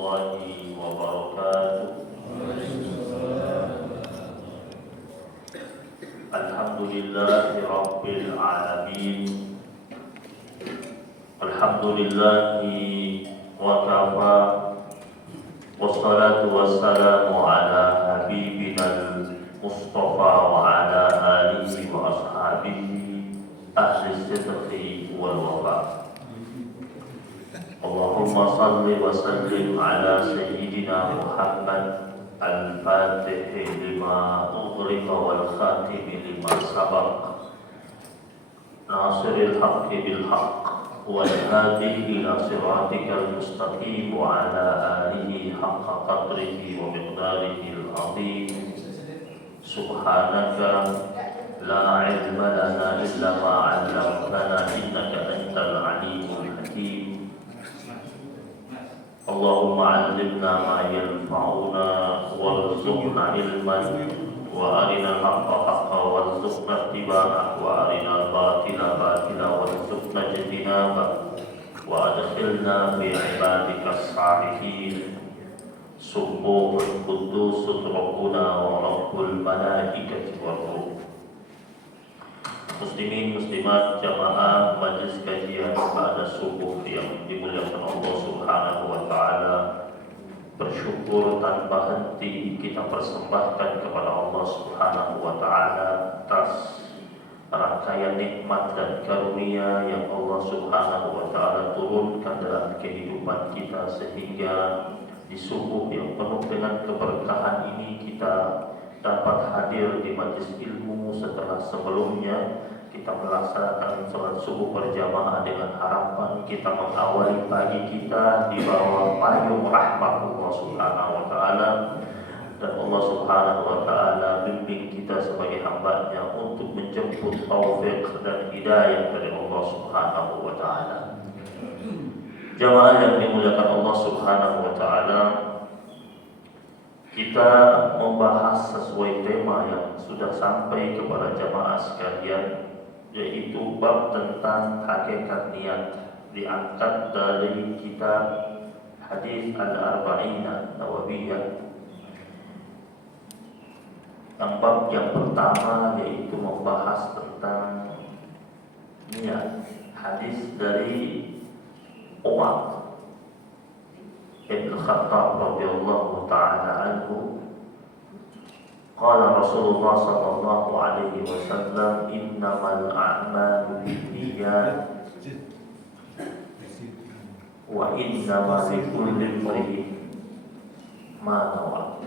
warahmatullahi wabarakatuh. Alhamdulillahi rabbil alamin. Alhamdulillahi wa kafa. Wassalatu wassalamu ala habibina Mustafa wa ala alihi wa ashabihi ahli sidqi wal wafa. Allahumma salli wa sallim ala sayyidina Muhammad al-Fatih lima ughliqa wal khatim lima sabaq, nasiril haqqi bil haqq wal hadi ila siratikal mustaqim wa ala alihi haqqa qadrihi wa miqdarihi al-azim. Subhanaka la ilma lana illa ma 'allamtana innaka antal alimul hakim. Allahumma 'allimna ma yanfa'una warzuqna ilman wa arina al-haqqa haqqan warzuqna ittiba'ahu wa arina al-batila batilan warzuqna ijtinabah wa adkhilna fi 'ibadika as-salihin. Subuhun qudusun rabbuna wa rabbul malaikati war ruh. Muslimin muslimat jamaah majlis kajian pada subuh yang dimuliakan Allah Subhanahu wa taala, bersyukur tanpa henti kita persembahkan kepada Allah Subhanahu wa taala atas rangkaian nikmat dan karunia yang Allah Subhanahu wa taala turunkan dalam kehidupan kita, sehingga di subuh yang penuh dengan keberkahan ini kita dapat hadir di majlis ilmu setelah sebelumnya kita melaksanakan sholat subuh berjamaah dengan harapan kita mengawali pagi kita di bawah payung rahmat Allah Subhanahu wa taala, dan Allah Subhanahu wa taala bimbing kita sebagai hamba-Nya untuk menjemput taufik dan hidayah dari Allah Subhanahu wa taala. Jamaah yang dimuliakan Allah Subhanahu wa taala, kita membahas sesuai tema yang sudah sampai kepada jamaah sekalian, yaitu bab tentang hakikat niat, diangkat dari kitab hadis Al-Arba'in An-Nawawiyah. Bab yang pertama yaitu membahas tentang niat. Hadis dari Umar Ibn Khattab radhiyallahu ta'ala anhu, qala Rasulullah sallallahu alaihi wasallam, innamal a'malu binniyat wa innama likulli imri'in ma nawa.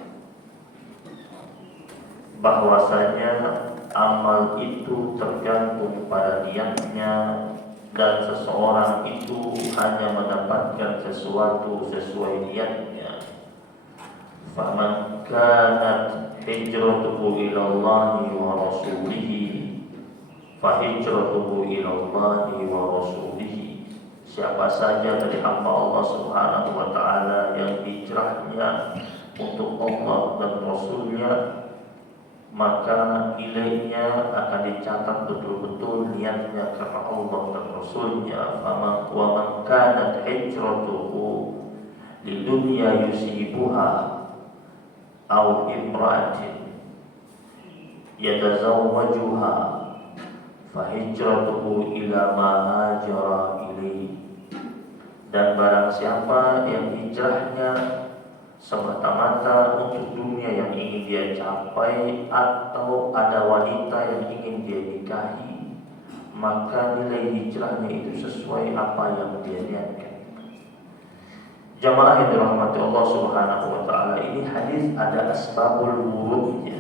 Bahwasanya amal itu tergantung pada niatnya, dan seseorang itu hanya mendapatkan sesuatu sesuai niatnya. Faman kanat hijratuhu ila Allahi wa rasulihi fa hijratuhu ila Allahi wa rasulihi. Siapa saja dari hamba Allah Subhanahu wa taala yang hijrahnya untuk Allah dan Rasulnya, maka nilainya akan dicatat betul-betul niatnya karena Allah dan Rasulnya. Wa man kanat hijratuhu lidunya yusibuha aw imra'atin yatazawwajuha fa hijratuhu ila ma hajara ilaihi. Dan barang siapa yang hijrahnya semata-mata untuk dunia yang ingin dia capai atau ada wanita yang ingin dia nikahi, maka nilai hijrahnya itu sesuai apa yang dia niatkan. Jamaah yang dirahmati Allah Subhanahu wa taala, ini hadis ada asbabul wurudnya.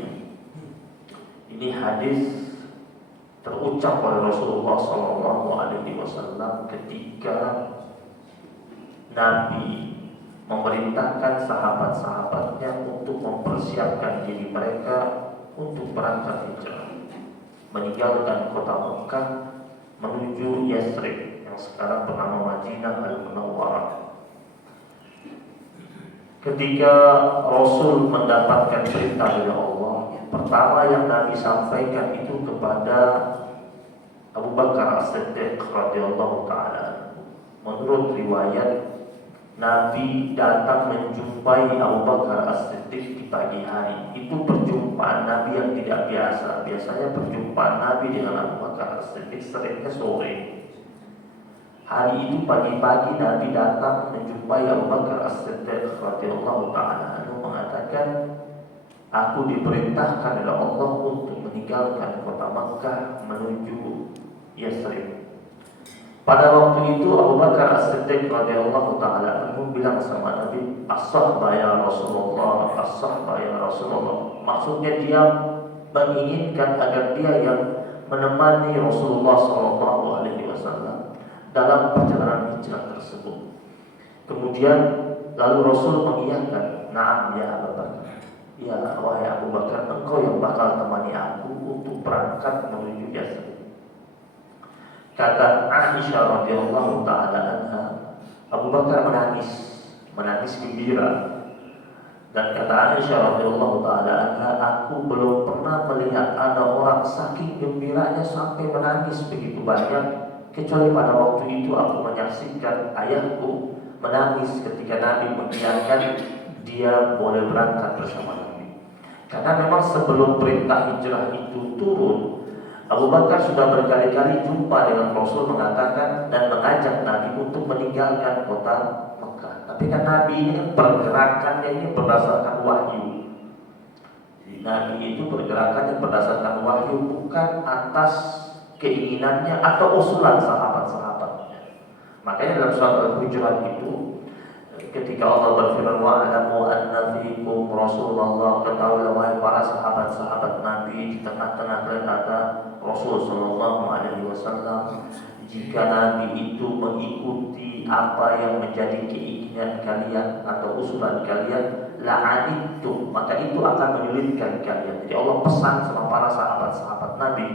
Ini hadis terucap oleh Rasulullah sallallahu alaihi wasallam ketika Nabi memerintahkan sahabat-sahabatnya untuk mempersiapkan diri mereka untuk berangkat hijrah, meninggalkan kota Mekah menuju Yathrib yang sekarang bernama Madinah Al-Munawwarah. Ketika Rasul mendapatkan perintah dari Allah, pertama yang Nabi sampaikan itu kepada Abu Bakar As-Siddiq radhiyallahu ta'ala. Menurut riwayat Nabi datang menjumpai Abu Bakar As-Siddiq di pagi hari. Itu perjumpaan Nabi yang tidak biasa. Biasanya perjumpaan Nabi dengan Abu Bakar As-Siddiq seringnya sore. Hari itu pagi-pagi Nabi datang menjumpai Abu Bakar As-Siddiq radhiyallahu ta'ala anhu, mengatakan, aku diperintahkan oleh Allah untuk meninggalkan kota Makkah menuju Yathrib. Pada waktu itu Abu Bakar As-Siddiq radhiyallahu ta'ala anhu bilang sama Nabi, as-sahba ya Rasulullah, as-sahba ya Rasulullah. Maksudnya dia menginginkan agar dia yang menemani Rasulullah SAW dalam perjalanan hijrah tersebut. Kemudian lalu Rasul mengiyakan, na'am ya Abu Bakar, ya wahai Abu Bakar, engkau yang bakal temani aku untuk berangkat menuju Yathrib. Kata Aisyah radhiyallahu ta'ala anha, Abu Bakar menangis gembira. Dan kata Aisyah radhiyallahu ta'ala anha, aku belum pernah melihat ada orang saking gembiranya sampai menangis begitu banyak, kecuali pada waktu itu aku menyaksikan ayahku menangis ketika Nabi mengiyakan dia boleh berangkat bersama Nabi. Karena memang sebelum perintah hijrah itu turun, Abu Bakar sudah berkali-kali jumpa dengan Rasul mengatakan dan mengajak Nabi untuk meninggalkan kota Mekah. Tapi kan Nabi ini kan pergerakannya ini berdasarkan wahyu. Jadi Nabi itu pergerakannya berdasarkan wahyu, bukan atas keinginannya atau usulan sahabat-sahabatnya. Makanya dalam surat Al-Hujurat itu, ketika Allah berfirman, wa'alamu anna fiikum Rasulullah, ketahuilah wahai para sahabat-sahabat Nabi, di tengah-tengah kalian ada Rasul sallallahu alaihi wasallam. Jika Nabi itu mengikuti apa yang menjadi keinginan kalian atau usulan kalian, la'anittum, maka itu akan menyulitkan kalian. Jadi Allah pesan sama para sahabat-sahabat Nabi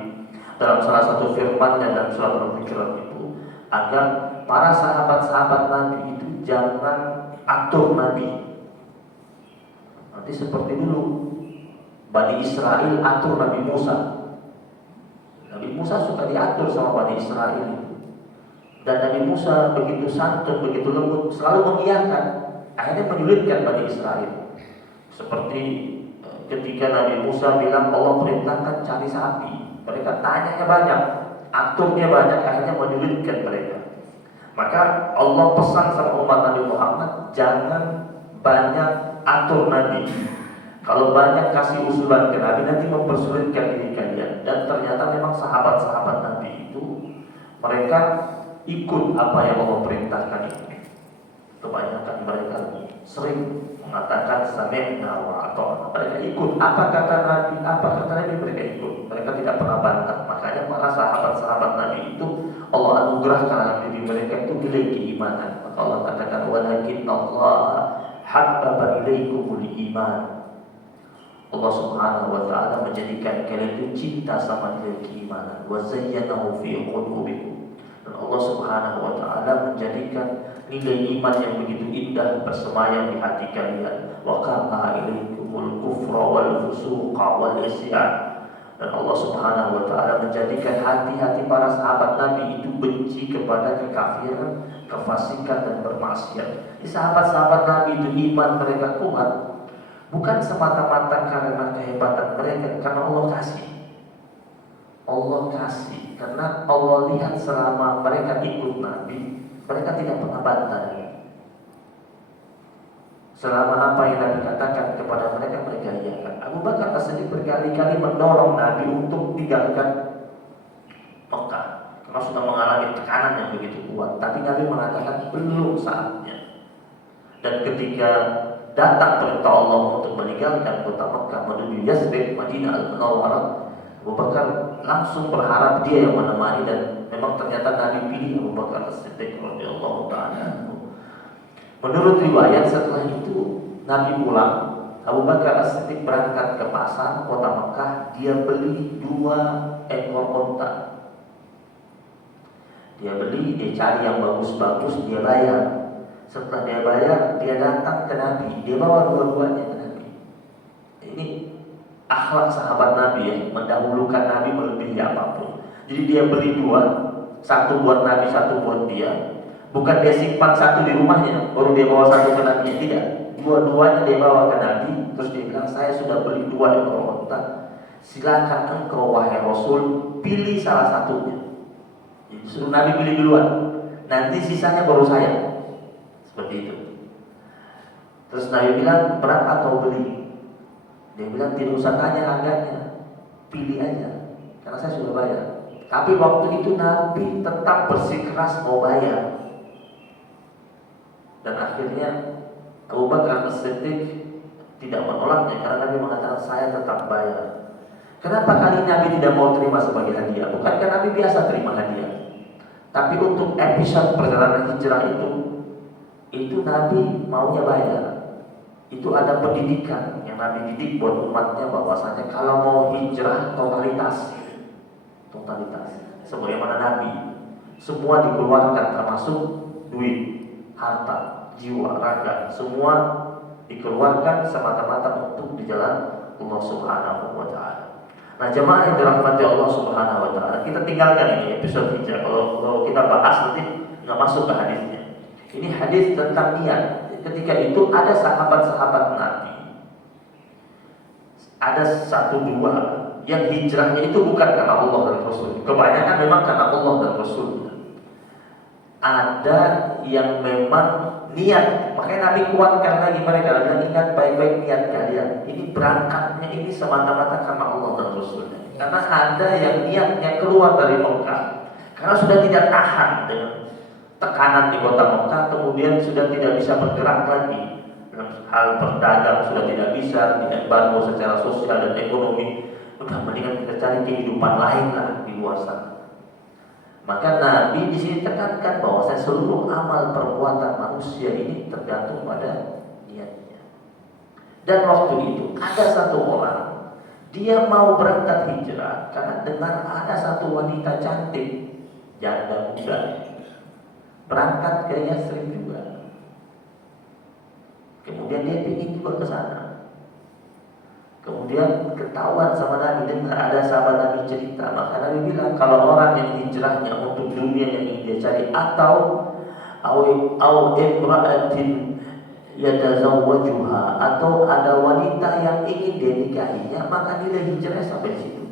dalam salah satu firman-Nya dalam surat Al-Hujurat itu, agar para sahabat-sahabat Nabi itu jangan atur Nabi. Nanti seperti dulu Bani Israel atur Nabi Musa. Nabi Musa suka diatur sama Bani Israel itu. Dan Nabi Musa begitu santun, begitu lembut, selalu mengiyakan. Akhirnya menyulitkan Bani Israel. Seperti ketika Nabi Musa bilang Allah perintahkan cari sapi, mereka tanyanya banyak, aturnya banyak, akhirnya menyulitkan mereka. Maka Allah pesan sama umat Nabi Muhammad, jangan banyak atur Nabi. Kalau banyak kasih usulan ke Nabi, nanti mempersulitkan diri kalian. Dan ternyata memang sahabat-sahabat Nabi itu, mereka ikut apa yang Allah perintahkan itu. Kebanyakan mereka sering mengatakan sami'na wa ata'na. Mereka ikut apa kata Nabi, mereka ikut. Mereka tidak pernah bantah. Makanya para sahabat-sahabat Nabi itu Allah anugerahkan dalam diri mereka itu nilai keimanan. Maka Allah katakan, walakin Allah habbaba ilaikumul iman. Allah Subhanahu wa ta'ala menjadikan kalian itu cinta sama nilai keimanan. Wa zayyanahu fi qulubikum. Dan Allah Subhanahu wa ta'ala menjadikan nilai iman yang begitu indah bersemayam di hati kalian. Wa karaha ilaikumul kufra wal fusuqa wal isyan. Dan Allah Subhanahu wa ta'ala menjadikan hati-hati para sahabat Nabi itu benci kepada kekafiran, kefasikan dan bermaksiat. Di sahabat-sahabat Nabi itu iman mereka kuat, bukan semata-mata karena kehebatan mereka, karena Allah kasih. Allah kasih karena Allah lihat selama mereka ikut Nabi, mereka tidak pernah bantah. Selama apa yang Nabi katakan kepada mereka, mereka iyakan. Abu Bakar As-Siddiq berkali-kali mendorong Nabi untuk tinggalkan Mekah karena sudah mengalami tekanan yang begitu kuat. Tapi Nabi mengatakan belum saatnya. Dan ketika datang perintah Allah untuk meninggalkan kota Mekah menuju Yathrib, Madinah Al-Munawwarah, Abu Bakar langsung berharap dia yang menemani, dan memang ternyata Nabi pilih Abu Bakar As-Siddiq radhiyallahu ta'ala. Menurut riwayat setelah itu Nabi pulang, Abu Bakar As-Siddiq berangkat ke pasar kota Mekah. Dia beli 2 ekor unta. Dia cari yang bagus-bagus, dia bayar. Setelah dia bayar, dia datang ke Nabi, dia bawa dua-duanya ke Nabi. Ini akhlak sahabat Nabi ya, mendahulukan Nabi melebihi apapun. Jadi dia beli 2, satu buat Nabi, satu buat dia. Bukan dia simpan satu di rumahnya, baru dia bawa satu ke Nabi, tidak. Dua-duanya dia bawa ke Nabi, terus dia bilang, saya sudah beli 2 ekor unta. Silakan engkau wahai Rasul, pilih salah satunya. Suruh Nabi pilih duluan, nanti sisanya baru saya. Seperti itu. Terus Nabi bilang, berapa kau beli? Dia bilang, tidak usah tanya harganya, pilih aja, karena saya sudah bayar. Tapi waktu itu Nabi tetap bersikeras mau bayar. Dan akhirnya Abu Bakar As-Siddiq tidak menolaknya, karena Nabi mengatakan, saya tetap bayar. Kenapa kali Nabi tidak mau terima sebagai hadiah? Bukankah Nabi biasa terima hadiah? Tapi untuk episode perjalanan hijrah itu Nabi maunya bayar. Itu ada pendidikan yang Nabi didik buat umatnya, bahwasanya kalau mau hijrah totalitas, sebagaimana Nabi, semua dikeluarkan, termasuk duit, harta, jiwa, raga, semua dikeluarkan semata-mata untuk di jalan Allah Subhanahu wa Ta'ala. Nah, jemaah yang dirahmati Allah Subhanahu wa Ta'ala, kita tinggalkan ini episode hijrah. Kalau kita bahas nanti nggak masuk ke hadisnya. Ini hadis tentang niat. Ketika itu ada sahabat-sahabat Nabi, ada 1-2 yang hijrahnya itu bukan karena Allah dan Rasul. Kebanyakan memang karena Allah dan Rasul. Ada yang memang niat, makanya Nabi kuatkan lagi mereka, dan ingat baik-baik niat kalian. Ini berangkatnya ini semata-mata karena Allah dan Rasulnya. Karena ada yang niatnya keluar dari Mekah karena sudah tidak tahan dengan tekanan di kota Mekah, kemudian sudah tidak bisa bergerak lagi dalam hal berdagang, sudah tidak bisa, diembargo secara sosial dan ekonomi. Udah mendingan kita cari kehidupan lain lah di luar sana. Maka Nabi di sini tekankan bahwa seluruh amal perbuatan manusia ini tergantung pada niatnya. Dan waktu itu ada satu orang, dia mau berangkat hijrah karena dengar ada satu wanita cantik, janda muda, berangkat ke Yathrib juga. Kemudian dia ingin juga ke sana. Kemudian ketahuan sama Nabi, dengar ada sahabat Nabi cerita, maka Nabi bilang, kalau orang yang hijrahnya untuk dunia yang ingin dia cari, atau imra'atin yatazawwajuha, atau ada wanita yang ingin dia nikahinya, maka nilai hijrahnya sampai di situ.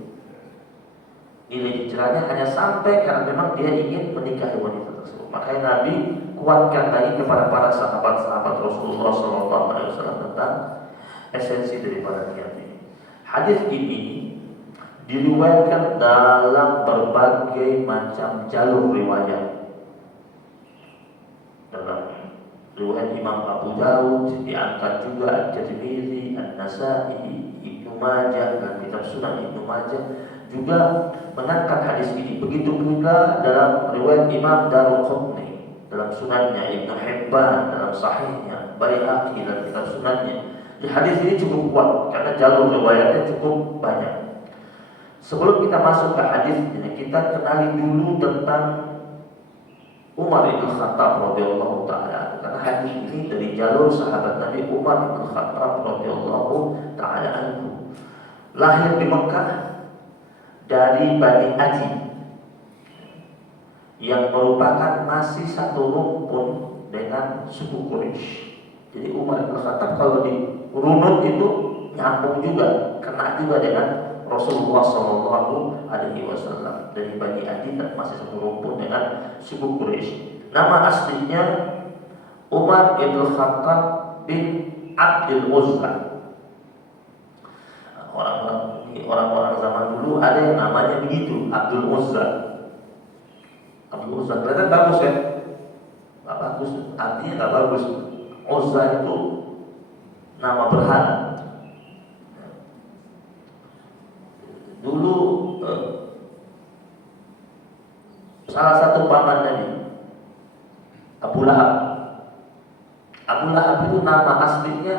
Nilai hijrahnya hanya sampai karena memang dia ingin menikahi wanita tersebut. Makanya Nabi kuatkan lagi kepada para sahabat-sahabat Rasulullah SAW tentang esensi daripada niat ini. Hadis ini diriwayatkan dalam berbagai macam jalur riwayat. Dalam riwayat Imam Abu Dawud diangkat juga At-Tirmidzi, An-Nasa'i, Ibnu Majah, dan kitab Sunan Ibnu Majah juga mengangkat hadis ini. Begitu pula dalam riwayat Imam Daruqutni, dalam sunannya, Ibnu Hibban dalam sahihnya, Baihaqi dalam kitab sunannya. Di hadis ini cukup kuat karena jalur riwayatnya cukup banyak. Sebelum kita masuk ke hadis ini, kita kenali dulu tentang Umar bin Khattab radhiyallahu taala. Karena hadis ini dari jalur sahabat Nabi Umar bin Khattab radhiyallahu taala anhu. Lahir di Mekah dari Bani Adi, yang merupakan masih satu rumpun dengan suku Quraisy. Jadi Umar bin Khattab kalau dirunut itu nyambung juga, kena juga dengan Rasulullah SAW dari Bani Adi, dan masih satu rumpun dengan suku Quraisy. Nama aslinya Umar bin Khattab bin Abdul Uzza. Orang-orang zaman dulu ada yang namanya begitu, Abdul Uzza. Abdul Uzza ternyata bagus kan? Gak bagus, artinya gak bagus. Uzza itu nama berhala. Dulu salah satu paman Nabi, Abu Lahab. Abu Lahab itu nama aslinya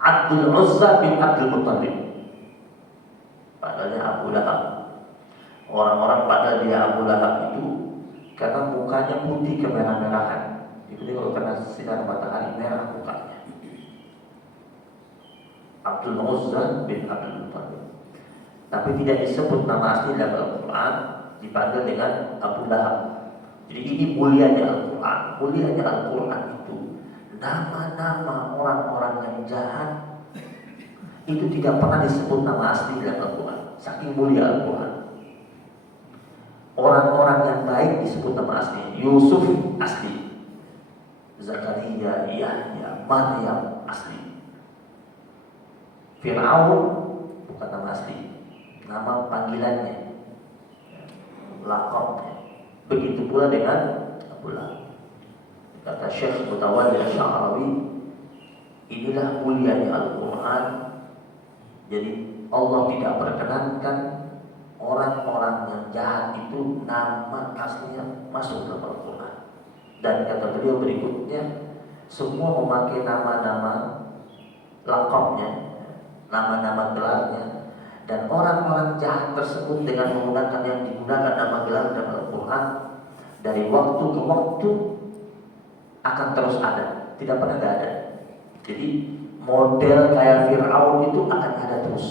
Abdul Uzza bin Abdul Muttalib. Padahal Abu Lahab. Orang-orang pada dia Abu Lahab itu karena mukanya putih kemerah-merahan. Jadi kalau kena sinar matahari merah mukanya. Abdul Uzza bin Abdul Muttalib. Tapi tidak disebut nama asli dalam Al-Quran, dipanggil dengan Abu Lahab. Jadi ini mulianya Al-Quran. Mulianya Al-Quran itu nama-nama orang-orang yang jahat itu tidak pernah disebut nama asli dalam Al-Quran. Saking mulia Al-Quran. Orang-orang yang baik disebut nama asli. Yusuf asli, Zakaria, Yahya, Maryam asli. Fir'aun bukan nama asli, nama panggilannya, lakabnya. Begitu pula dengan Abu Lahab. Kata Syekh Mutawalli Asy'arawi, inilah mulianya Al-Quran. Jadi Allah tidak perkenankan orang-orang yang jahat itu nama aslinya masuk dalam Al-Quran. Dan kata beliau berikutnya, semua memakai nama-nama lakabnya, nama-nama gelarnya, dan orang-orang jahat tersebut dengan menggunakan yang digunakan nama gelar dalam Al-Quran dari waktu ke waktu akan terus ada, tidak pernah tidak ada. Jadi model kayak Fir'aun itu akan ada terus.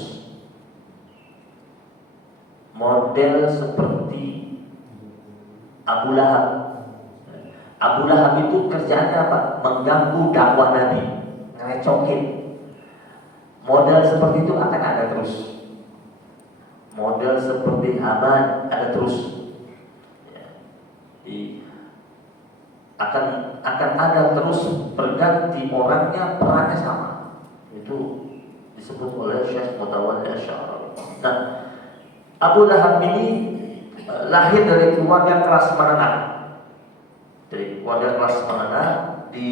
Model seperti Abu Lahab. Abu Lahab itu kerjaannya apa? Mengganggu dakwah Nabi, ngerecokin. Model seperti itu akan ada terus. Model seperti Haman ada terus. Akan ada terus, berganti orangnya, perannya sama. Itu disebut oleh Syekh Mutawalli Asy'arawi. Nah, Abu Lahab ini lahir dari keluarga kelas menengah. Dari keluarga kelas menengah di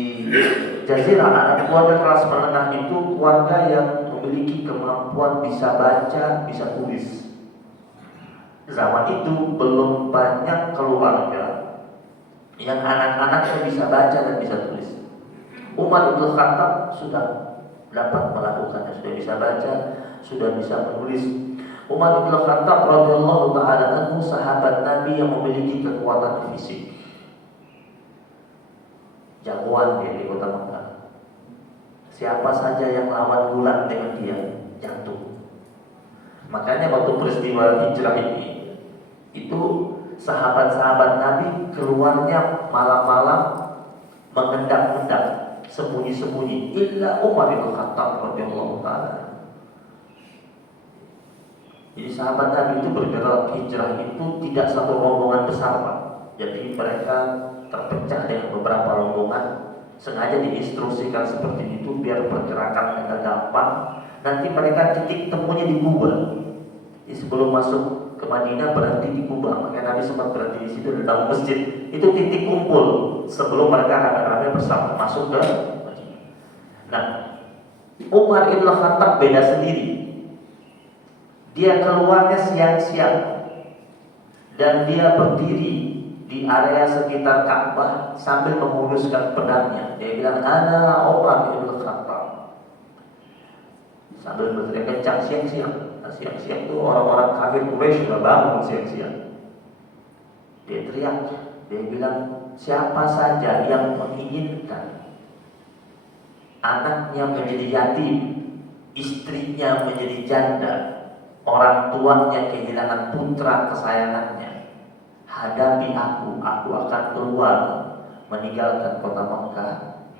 Jazirah Arab. Keluarga kelas menengah itu keluarga yang memiliki kemampuan bisa baca, bisa tulis. Zaman itu belum banyak keluarga yang anak-anaknya bisa baca dan bisa tulis. Umar bin Khattab sudah dapat melakukannya, sudah bisa baca, sudah bisa menulis. Umar bin Khattab radhiyallahu taala anhu sahabat Nabi yang memiliki kekuatan fisik. Jagoan dia di kota Mekah. Siapa saja yang lawan bulan dengan dia jatuh. Makanya waktu peristiwa hijrah ini, itu sahabat-sahabat Nabi keluarnya malam-malam mengendap-endap, sembunyi-sembunyi. Illa Umar bin Khattab radhiyallahu taala. Jadi sahabat Nabi itu bergerak hijrah itu tidak satu rombongan besar, Pak. Jadi mereka terpecah dengan beberapa rombongan, sengaja diinstruksikan seperti itu biar pergerakan mereka gampang. Nanti mereka titik temunya di Kuba. Jadi sebelum masuk ke Madinah berhenti di Kuba. Makanya Nabi sempat berhenti di situ dan tahu masjid. Itu titik kumpul sebelum mereka rame-rame bersama masuk ke Madinah. Nah, Umar bin Khattab beda sendiri. Dia keluarnya siang-siang dan dia berdiri di area sekitar Ka'bah sambil menguruskan pedangnya. Dia bilang, "Ana Umar bin Khattab." Sambil berteriak kencang siang-siang. Nah, siang-siang itu orang-orang kafir Quraisy sudah bangun siang-siang. Dia teriak, dia bilang, siapa saja yang menginginkan anaknya menjadi yatim, istrinya menjadi janda, orang tuanya kehilangan putra kesayangannya, hadapi aku akan keluar meninggalkan kota Makkah,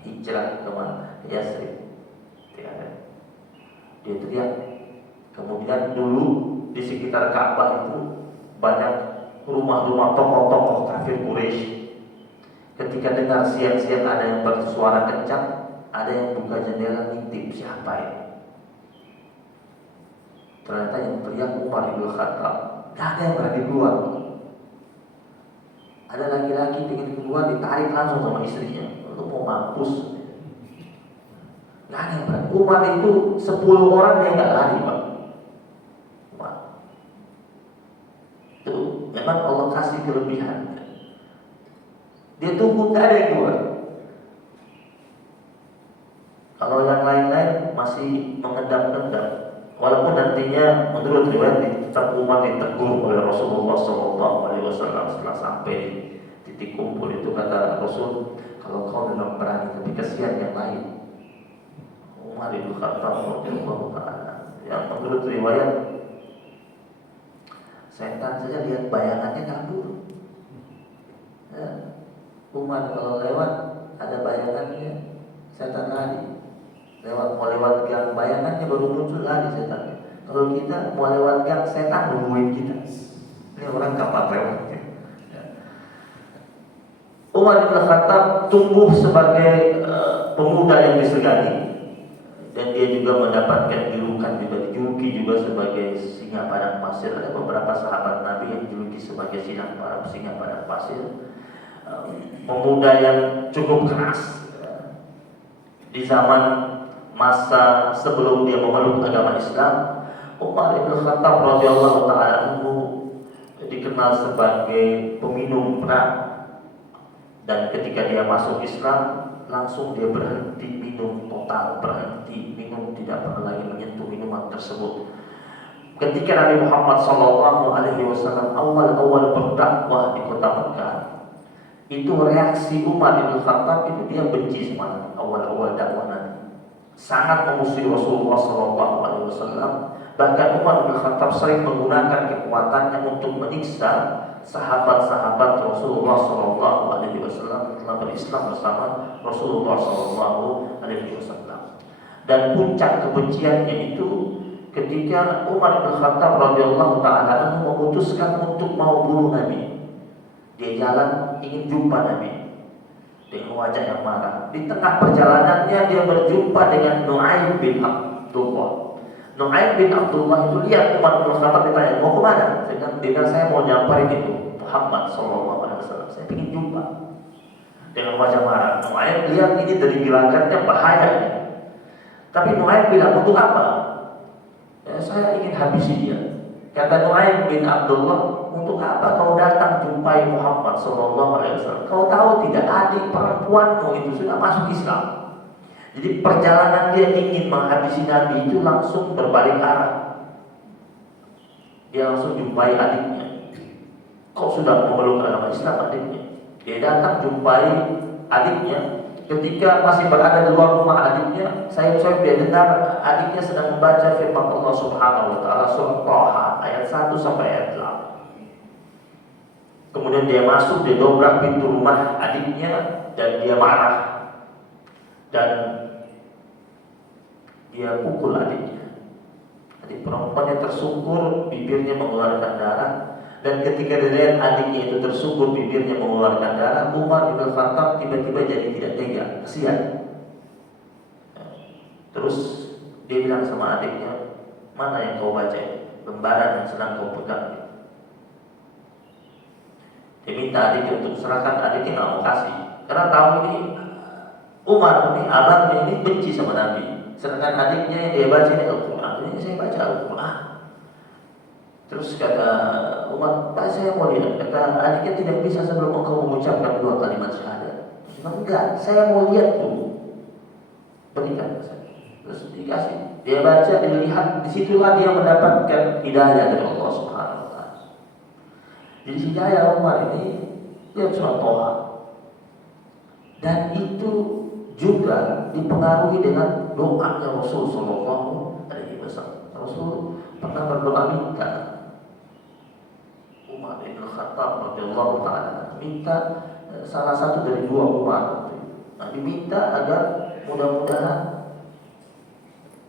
hijrah ke mana? Yasrib. Dia teriak. Kemudian dulu di sekitar Ka'bah itu banyak rumah-rumah tokoh-tokoh kafir Quraisy. Ketika dengar siang-siang ada yang bersuara kencang, ada yang buka jendela ngintip, siapa ya? Ternyata yang teriak Umar bin Khattab. Gak ada yang berani keluar. Ada laki-laki ingin keluar, ditarik langsung sama istrinya. Lu mau mampus. Gak ada yang berani. Umar itu 10 orang dia gak lari, Pak. Itu memang Allah kasih kelebihan. Dia tunggu gak ada yang keluar. Kalau yang lain-lain masih mengendap-endap. Walaupun nantinya menurut riwayat tetap Umar ditegur oleh Rasulullah SAW setelah sampai di titik kumpul itu, kata Rasul, kalau kau memang berani, tapi kesian yang lain. Umar bin Khattab radhiyallahu taala, yang menurut riwayat setan saja lihat bayangannya kabur. Ya, Umar kalau lewat ada bayangannya, setan lari. Mau lewat gang, bayangannya baru muncul lari setan. Kalau kita mau lewat gang, setan nungguin kita. Ini orang kapan lewat? Ya. Umar bin Khattab tumbuh sebagai pemuda yang disegani, dan dia juga mendapatkan julukan, juga dijuluki juga sebagai singa padang pasir. Ada beberapa sahabat Nabi yang dijuluki sebagai singa padang pasir. Pemuda yang cukup keras di zaman masa sebelum dia memeluk agama Islam. Umar bin Khattab radhiyallahu taala anhu dikenal sebagai peminum berat, dan ketika dia masuk Islam langsung dia berhenti minum total, berhenti minum, tidak pernah lagi menyentuh minuman tersebut. Ketika Nabi Muhammad SAW awal-awal berdakwah di kota Mekah, itu reaksi Umar bin Khattab itu dia benci sama awal-awal dakwah Nabi, sangat memusuhi Rasulullah SAW. Bahkan Umar bin Khattab sering menggunakan kekuatannya untuk menyiksa sahabat-sahabat Rasulullah SAW telah berislam bersama Rasulullah SAW. Dan puncak kebenciannya itu ketika Umar bin Khattab radhiyallahu taala memutuskan untuk mau bunuh Nabi. Dia jalan ingin jumpa Nabi dengan wajah yang marah. Di tengah perjalanannya dia berjumpa dengan Nu'aim bin Abdullah. Nu'aim bin Abdullah itu lihat Umar bin Khattab, ditanya, mau kemana? Saya mau nyamperin itu Muhammad SAW. Saya ingin jumpa. Dengan wajah marah. Nu'aim lihat ini dari gelagatnya bahaya. Tapi Nu'aim bilang, untuk apa? Ya, saya ingin habisi dia. Kata Nu'aim bin Abdullah, untuk apa kau datang jumpai Muhammad SAW? Kau tahu tidak, adik perempuanmu itu sudah masuk Islam. Jadi perjalanan dia ingin menghabisi Nabi itu langsung berbalik arah. Dia langsung jumpai adiknya. Kau sudah memeluk agama Islam, adiknya. Dia datang jumpai adiknya. Ketika masih berada di luar rumah adiknya, sayup-sayup dia dengar adiknya sedang membaca firman Allah Subhanahu wa taala surah Thaha ayat 1 sampai ayat 8. Kemudian dia masuk, dia dobrak pintu rumah adiknya dan dia marah. Dan dia pukul adiknya. Adik perempuannya tersungkur, bibirnya mengeluarkan darah. Dan ketika dilihat adiknya itu tersungkur, bibirnya mengeluarkan darah, Umar bin Khattab tiba-tiba jadi tidak tega, kasihan. Terus dia bilang sama adiknya, mana yang kau baca? Lembaran yang sedang kau pegang. Dia minta adiknya untuk serahkan, adiknya nggak mau kasih, karena tahu ini Umar ini abangnya ini benci sama Nabi. Sedangkan adiknya yang dia baca ini Al-Quran. Ini saya baca Al-Quran. Terus kata Umar, Pak saya mau lihat. Kata adiknya, tidak bisa sebelum engkau mengucapkan 2 kalimat syahadat. Enggak, saya mau lihat dulu. Berikan saya. Terus dikasih. Dia baca, dia lihat. Disitulah dia mendapatkan hidayah dari Allah Subhanahu wa taala. Jadi hidayah Umar ini dia surat Thaha. Dan itu juga dipengaruhi dengan doanya Rasul Sallallahu Alaihi Wasallam. Rasul pernah berdoa minta Umar bin Khattab radhiyallahu taala minta salah satu dari 2 Umar. Nabi minta agar mudah-mudahan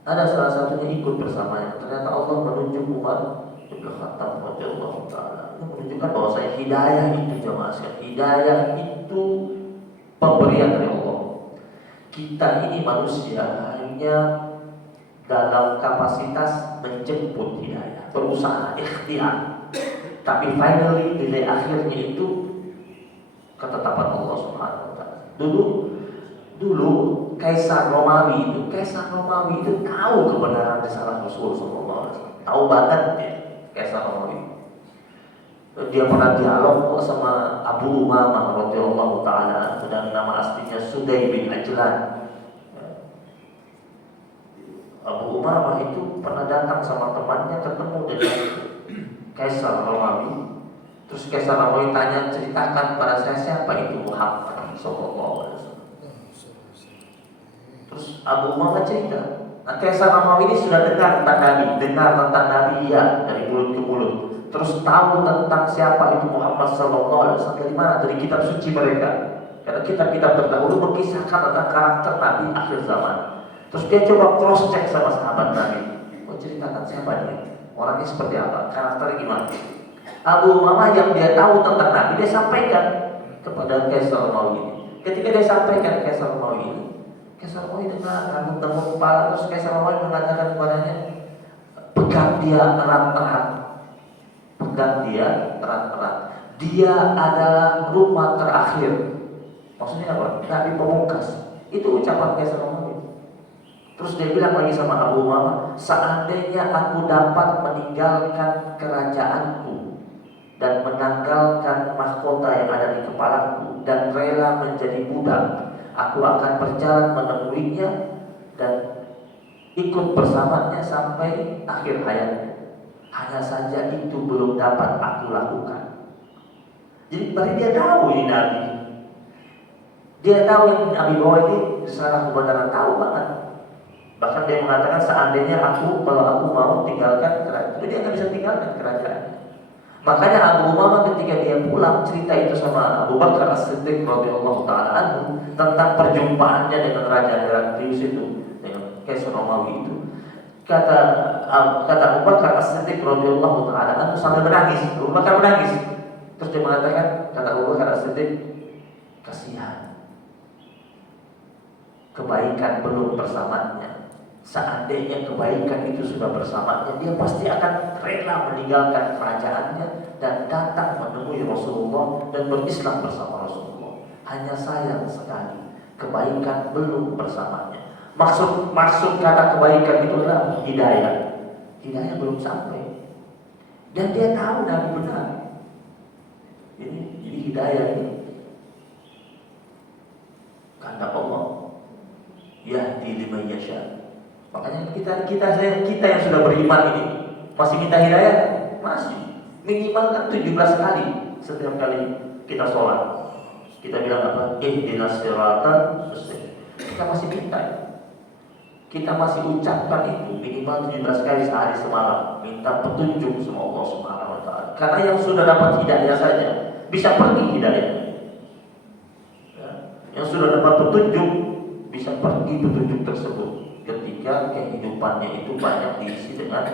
ada salah satunya ikut bersamanya. Ternyata Allah menunjuk Umar bin Khattab radhiyallahu taala. Ini menunjukkan bahwa hidayah itu jemaah sekalian, hidayah itu pemberian dari Allah. Kita ini manusia hanya dalam kapasitas menjemput hidayah, berusaha, ikhtiar. Tapi finally nilai akhirnya itu ketetapan Allah Subhanahu wa taala. Dulu Kaisar Romawi itu tahu kebenaran risalah Rasul sallallahu alaihi wasallam. Tahu banget dia Kaisar Romawi. Dia pernah dialog sama Abu Umamah radhiyallahu taala, dan nama aslinya Sudai bin Ajlan. Abu Umamah itu pernah datang sama temannya, ketemu dengan Kaisar Romawi. Terus Kaisar Romawi tanya, ceritakan pada saya siapa itu Muhammad sallallahu alaihi wasallam. Terus Abu Umamah cerita. Nah, Kaisar Romawi ini sudah dengar tentang Nabi ya, dari mulut ke mulut. terus tahu tentang siapa itu Muhammad Sallallahu Alaihi Wasallam dari mana? Dari kitab suci mereka. Karena kitab-kitab terdahulu mengisahkan tentang karakter Nabi akhir zaman. Terus dia coba cross check sama sahabat Nabi. Oh, ceritakan siapa dia? Orangnya seperti apa? Karakternya gimana? Abu Umamah yang dia tahu tentang Nabi, dia sampaikan kepada Kaisar Romawi ini. Ketika dia sampaikan ke Kaisar Romawi ini, Kaisar Romawi dengar, rambut kepala, terus Kaisar Romawi mengatakan kepadanya, pegang dia erat-erat. Pegang dia erat-erat. Dia adalah rumah terakhir. Maksudnya apa? Nabi pemungkas. Itu ucapan Kaisar Romawi. Terus dia bilang lagi sama Abu Umamah, seandainya aku dapat meninggalkan kerajaanku dan menanggalkan mahkota yang ada di kepalaku dan rela menjadi budak, aku akan berjalan menemuinya dan ikut bersamanya sampai akhir hayatnya. Hanya saja itu belum dapat aku lakukan. Jadi berarti dia tahu ini Nabi. Dia tahu yang Nabi bawa ini risalah kebenaran, tahu banget. Bahkan dia mengatakan seandainya kalau aku mau tinggalkan kerajaan, dia nggak bisa tinggalkan kerajaan. Makanya Abu Umamah ketika dia pulang cerita itu sama Abu Bakar As-Siddiq radhiyallahu taala anhu tentang perjumpaannya dengan Raja Heraklius itu, dengan Kaisar Romawi itu. Kata Abu Bakar As-Siddiq radhiyallahu taala anhu sambil menangis. Abu Bakar menangis. Terus dia mengatakan, kata Abu Bakar As-Siddiq, kasihan. Kebaikan belum bersamanya. Seandainya kebaikan itu sudah bersamanya, dia pasti akan rela meninggalkan kerajaannya dan datang menemui Rasulullah dan berislam bersama Rasulullah. Hanya sayang sekali, kebaikan belum bersamanya. Maksud kata kebaikan itu adalah hidayah. Hidayah belum sampai. Dan dia tahu Nabi benar. Jadi hidayah ini kehendak Allah. Yahdi liman yasha. Makanya kita yang sudah beriman ini masih minta hidayah? Masih. Minimal kan 17 kali setiap kali kita sholat. Kita bilang apa? Ihdinas siratan mustaqim. Kita masih minta. Kita masih ucapkan itu minimal 17 kali sehari semalam, minta petunjuk sama Allah Subhanahu wa taala. Karena yang sudah dapat hidayah saja bisa pergi hidayahnya. Ya. Yang sudah dapat petunjuk bisa pergi petunjuk tersebut ketika kehidupannya itu banyak diisi dengan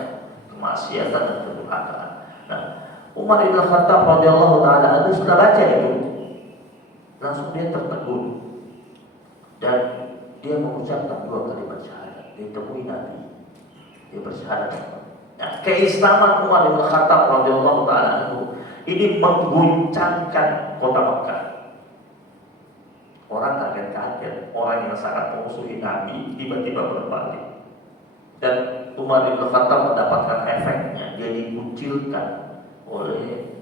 kemaksiatan dan kedurhakaan. Nah, Umar bin Khattab radhiyallahu taala anhu sudah baca itu, langsung dia tertegun dan dia mengucapkan 2 kalimat syahadat. Dia temui Nabi, dia bersyahadat. Nah, keislaman Umar bin Khattab radhiyallahu taala anhu ini mengguncangkan kota Mekah. Orang kaget-kaget, orang yang sangat memusuhi Nabi tiba-tiba berbalik. Dan Umar bin Khattab mendapatkan efeknya, dia dikucilkan oleh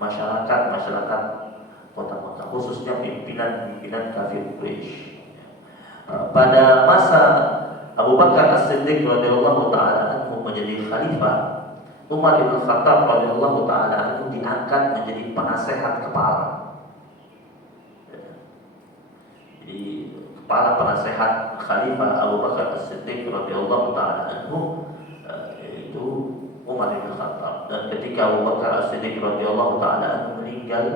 masyarakat kota Mekah, khususnya pimpinan kafir Quraisy. Pada masa Abu Bakar As-Siddiq radhiyallahu taala anhu menjadi khalifah, Umar bin Khattab radhiyallahu taala anhu diangkat menjadi penasehat kepala. Jadi kepala penasehat Khalifah Abu Bakar As-Siddiq radhiyallahu taala anhu yaitu Umar bin Khattab. Dan ketika Abu Bakar As-Siddiq radhiyallahu taala anhu meninggal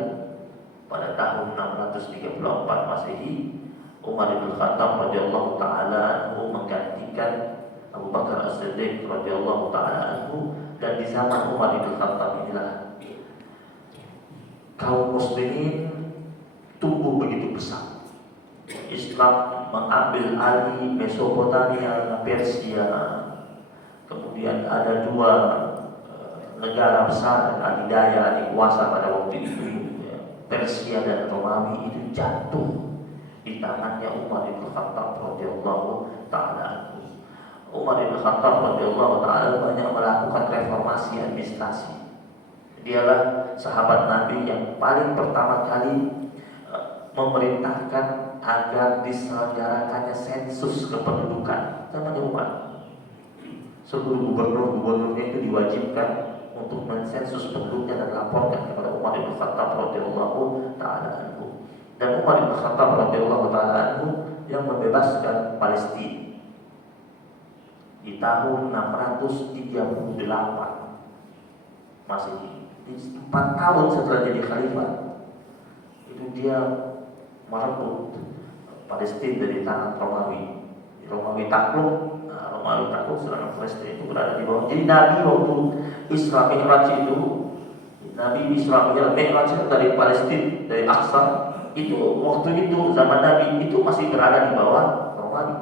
pada tahun 634 Masehi, Umar bin Khattab radhiyallahu taala anhu menggantikan Abu Bakar As-Siddiq radhiyallahu taala anhu. Dan di zaman Umar bin Khattab inilah kaum muslimin tumbuh begitu besar. Islam mengambil alih Mesopotamia, Persia. Kemudian ada 2 negara besar adidaya dikuasa pada waktu itu, Persia dan Romawi, itu jatuh di tangannya Umar bin Khattab radhiyallahu taala. Umar bin Khattab radhiyallahu taala banyak melakukan reformasi administrasi. Dialah sahabat Nabi yang paling pertama kali memerintahkan agar diselenggarakannya sensus kependudukan zaman Umar. Seluruh gubernurnya itu diwajibkan untuk mensensus penduduknya dan laporkan kepada Umar bin Khattab radhiyallahu taala anhu. Dan Umar bin Khattab radhiyallahu taala anhu yang membebaskan Palestina di tahun 638. Masehi. 4 tahun setelah jadi khalifah itu dia merebut Palestina dari tangan Romawi. Romawi takluk, serangan Palestina itu berada di bawah. Jadi Nabi waktu Isra Mi'raj itu, Nabi Isra Mi'raj itu dari Palestina, dari Aqsa, itu waktu itu zaman Nabi itu masih berada di bawah Romawi.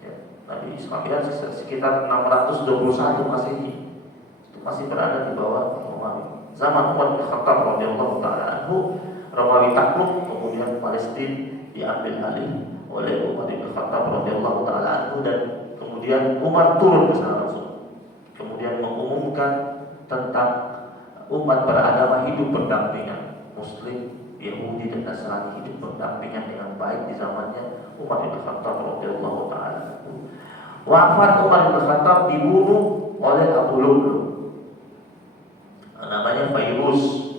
Ya, Nabi Isra Mi'raj sekitar 621 Masehi itu masih berada di bawah Romawi. Zaman Umar bin Khattab radhiyallahu taala anhu, Romawi takluk, kemudian Palestina diambil alih oleh Umar bin Khattab radhiyallahu taala anhu, dan kemudian Umar turun ke sana langsung. Kemudian mengumumkan tentang umat beragama hidup berdampingan, Muslim, Yahudi dan Nasrani hidup berdampingan dengan baik di zamannya Umar bin Khattab radhiyallahu taala anhu. Wafat Umar bin Khattab dibunuh oleh Abu Lu'lu', namanya Fairuz,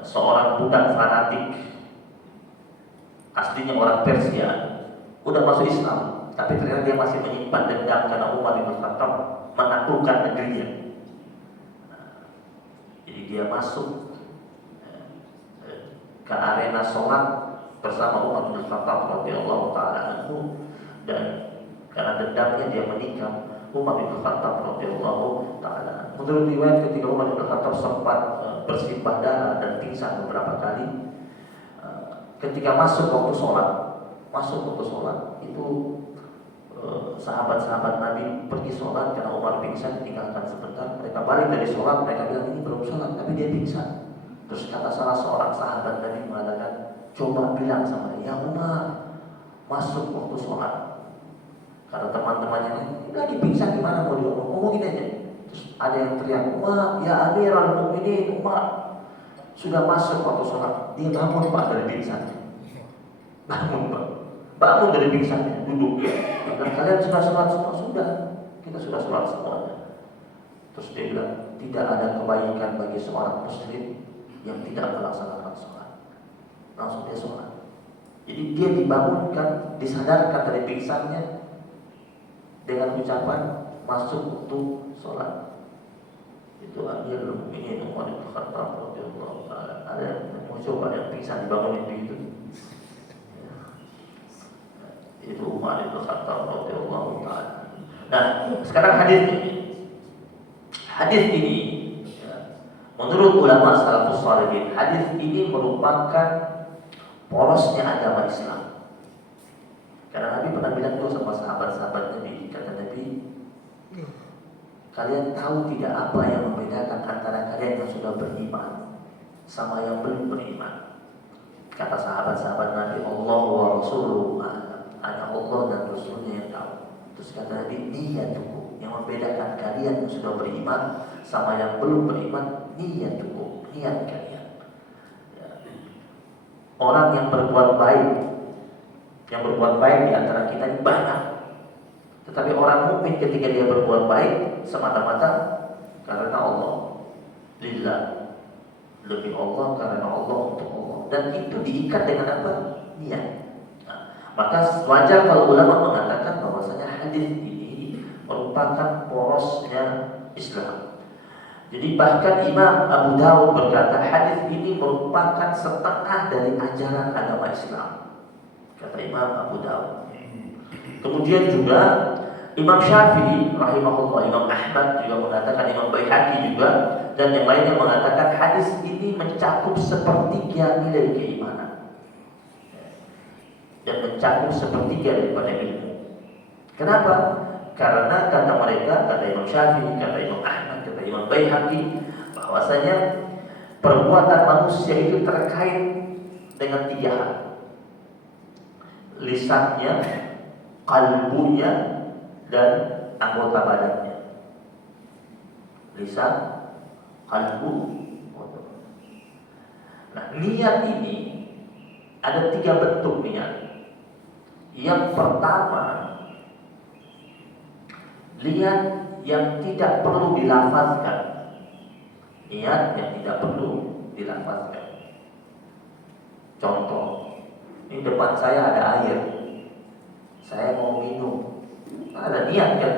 seorang budak fanatik, aslinya orang Persia, udah masuk Islam, tapi ternyata dia masih menyimpan dendam karena Umar bin Khattab menaklukkan negerinya. Jadi dia masuk ke arena sholat bersama Umar bin Khattab radhiyallahu taala anhu, dan karena dendamnya dia menikam Umar bin Khattab radhiyallahu taala. Menurut riwayat ketika Umar bin Khattab sempat bersimbah darah dan pingsan beberapa kali, ketika masuk waktu sholat itu sahabat-sahabat Nabi pergi sholat karena Umar pingsan, ditinggalkan sebentar. Mereka balik dari sholat, mereka bilang ini belum sholat, tapi dia pingsan. Terus kata salah seorang sahabat Nabi mengatakan, coba bilang sama dia, ya Umar masuk waktu sholat. Kata teman-temannya, ini lagi pingsan, gimana mau diomong? Ngomongin aja. Terus ada yang teriak, Umar, ya Amirul Mukminin, Umar sudah masuk waktu sholat. Dia bangun Pak dari pingsannya. Bangun dari pingsannya, duduk. Dan kalian sudah sholat semua? Sudah, kita sudah sholat semuanya. Terus dia bilang, tidak ada kebaikan bagi seorang muslim yang tidak melaksanakan sholat. Langsung dia sholat. Jadi dia dibangunkan, disadarkan dari pingsannya dengan ucapan masuk untuk sholat. Itu Amirul Mukminin Umar bin Khattab radhiyallahu taala. Ada yang mau coba yang pingsan dibangunin begitu. Itu Umar bin Khattab radhiyallahu taala. Nah, sekarang hadis ini ya, menurut ulama salafus shalihin, hadis ini merupakan porosnya agama Islam. Karena Nabi pernah bilang tuh sama sahabat-sahabat Nabi, kata Nabi, kalian tahu tidak apa yang membedakan antara kalian yang sudah beriman sama yang belum beriman? Kata sahabat-sahabat Nabi, Allah wa Rasuluhu a'lam, hanya Allah dan Rasulnya yang tahu. Terus kata Nabi, niyatukum, yang membedakan kalian yang sudah beriman sama yang belum beriman, niyatukum, niat kalian. Ya. Orang yang berbuat baik di antara kita ini banyak. Tetapi orang mukmin ketika dia berbuat baik semata-mata karena Allah, lillah, lebih Allah, karena Allah, untuk Allah, dan itu diikat dengan apa? Niat. Nah, maka wajar kalau ulama mengatakan bahwasanya hadis ini merupakan porosnya Islam. Jadi bahkan Imam Abu Dawud berkata hadis ini merupakan setengah dari ajaran agama Islam, kata Imam Abu Dawud. Kemudian juga Imam Syafi'i rahimahullah, Imam Ahmad juga mengatakan, Imam Baihaqi juga, dan yang lainnya mengatakan hadis ini mencakup sepertiga nilai keimanan dan mencakup sepertiga daripada ilmu. Kenapa? Karena kata mereka, kata Imam Syafi'i, kata Imam Ahmad, kata Imam Baihaqi, bahwasanya perbuatan manusia itu terkait dengan 3 hal: lisannya, kalbunya, dan anggota badannya. Lisan, kalbu, nah, niat ini ada 3 bentuk niat. Yang pertama, niat yang tidak perlu dilafazkan. Niat yang tidak perlu dilafazkan. Contoh, ini depan saya ada air, saya mau minum, ada niat kan?